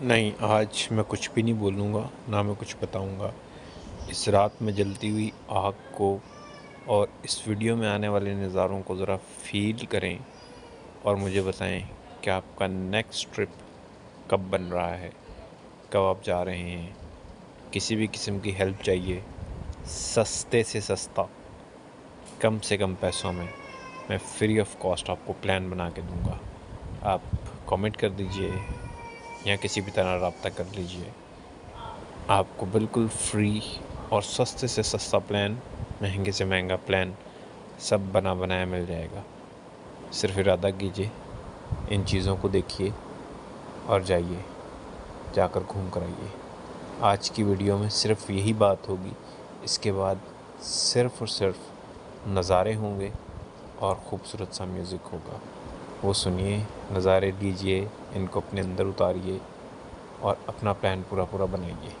नहीं, आज मैं कुछ भी नहीं बोलूँगा, ना मैं कुछ बताऊँगा। इस रात में जलती हुई आग को और इस वीडियो में आने वाले नज़ारों को ज़रा फ़ील करें और मुझे बताएं कि आपका नेक्स्ट ट्रिप कब बन रहा है, कब आप जा रहे हैं। किसी भी किस्म की हेल्प चाहिए, सस्ते से सस्ता, कम से कम पैसों में मैं फ्री ऑफ कॉस्ट आपको प्लान बना के दूँगा। आप कमेंट कर दीजिए या किसी भी तरह रब्ता कर लीजिए। आपको बिल्कुल फ्री और सस्ते से सस्ता प्लान, महंगे से महंगा प्लान सब बना बनाया मिल जाएगा। सिर्फ इरादा कीजिए, इन चीज़ों को देखिए और जाइए, जाकर घूम कर आइए। आज की वीडियो में सिर्फ यही बात होगी। इसके बाद सिर्फ और सिर्फ नज़ारे होंगे और ख़ूबसूरत सा म्यूज़िक होगा। वो सुनिए, नज़ारे लीजिए, इनको अपने अंदर उतारिए और अपना प्लान पूरा पूरा बनाइए।